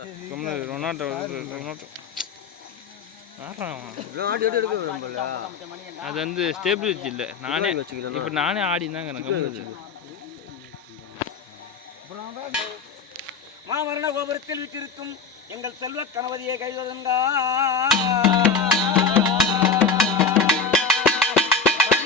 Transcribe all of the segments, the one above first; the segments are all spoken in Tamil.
Ronaldo Ronaldo. ஆடி ஆடி அது வந்து ஸ்டேபிலிட்டி இல்லை. நானே வச்சுக்கிறேன் இப்போ நானே ஆடினாங்க எனக்கு மாமரண கோபுரத்தில் விற்றிருக்கும் எங்கள் செல்வ கணபதியை கைவதங்கா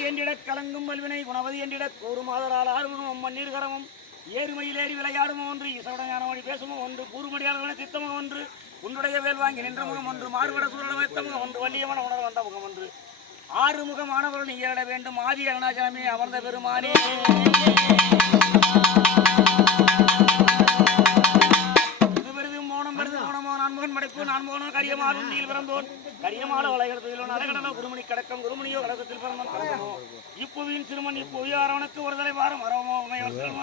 என்றிட கலங்கும் வல்வினை குணவதி என்றிட கூறும் ஆதலால் ஆறுமுகம் மண்ணீர் கரமும் ஏறுமையில் ஏறி விளையாடுமோ ஒன்று இசையுடன் ஞானமொழி பேசுமோ ஒன்று கூறுமடியாளர்களை சித்தமும் ஒன்று உன்னுடைய வேல் வாங்கி நின்ற முகம் ஒன்று மாறுபட சூழல் வைத்த முகம் ஒன்று வல்லியமான உணர் வந்த முகம் ஒன்று. ஆறு முகமானவர்கள் நீ வேண்டும். ஆதி அருணாச்சலமே அமர்ந்த பெருமானே. கரியமாலும் நீல் பிறந்தோன். கரியமால வளைகிறதிலோ நரகடனோ குருமணி கடக்கம் குருமணியோ கடக்கத்தில் பிறந்தோன் கடக்கமோ இப்புவியின் சிறுமன் இப்புவி அரவனுக்கு ஒரு தலைவாரம் வரவும் அரவமோ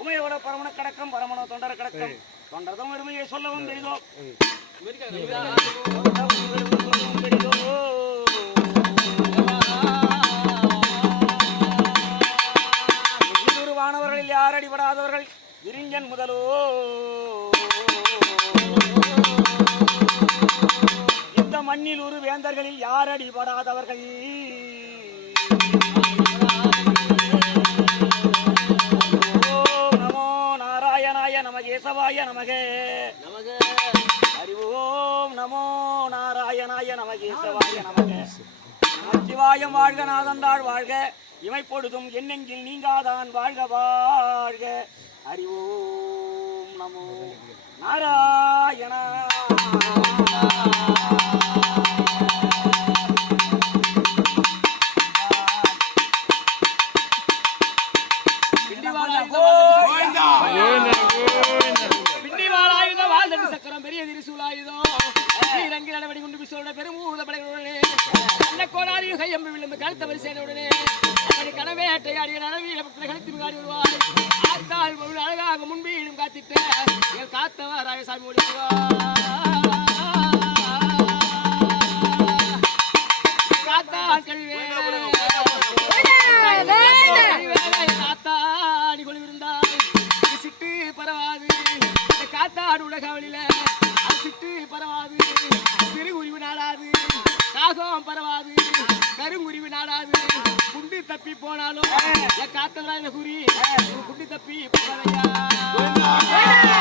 உமையோட பரமன கடக்கம் பரமனோ தொண்டர கடக்கம் தொண்டர்தம் பெருமையை சொல்லவும் பெரிதோ பெரிதோ வானவர்களில் யார் அடிபடாதவர்கள் விரிஞ்சன் முதலோ இந்த மண்ணில் ஒரு வேந்தர்களில் யார் அடிபடாதவர்கள்? நம கேசவாய நமகே. அறிவோம் நமோ நாராயணாய நம கேசவாய நமகே. நமச்சிவாயம் வாழ்க நாதந்தாள் வாழ்க. இமை பொழுதும் என்னெங்கில் நீங்காதான் வாழ்க வாழ்க. அறிவோம் நமோ நாராயணா. வாழ்தண்டு சக்கரம் பெரிய திரிசூலாயுதம். ஸ்ரீரங்கி நடவடி குண்டு பிசோட பெருமூத படைகளுடனே அன்ன கோடாரியும் கையம்பு விழுந்து கழுத்த வரிசையுடனே அப்படி கனவேட்டை ஆடிய நடவீர கழுத்து காடி ஆத்தாள் பொருள் அழகாக முன்பீடும் காத்திட்ட காத்தவராய சாமி ஒளிவாய் நாடு உலகாவளில சிட்டு பரவாது. சிறுகுருவி நாடாது. காகம் பரவாது. கருங்குருவி நாடாது. குண்டு தப்பி போனாலும் என் காத்தவரா இந்த குறி குண்டு தப்பி போகாதையா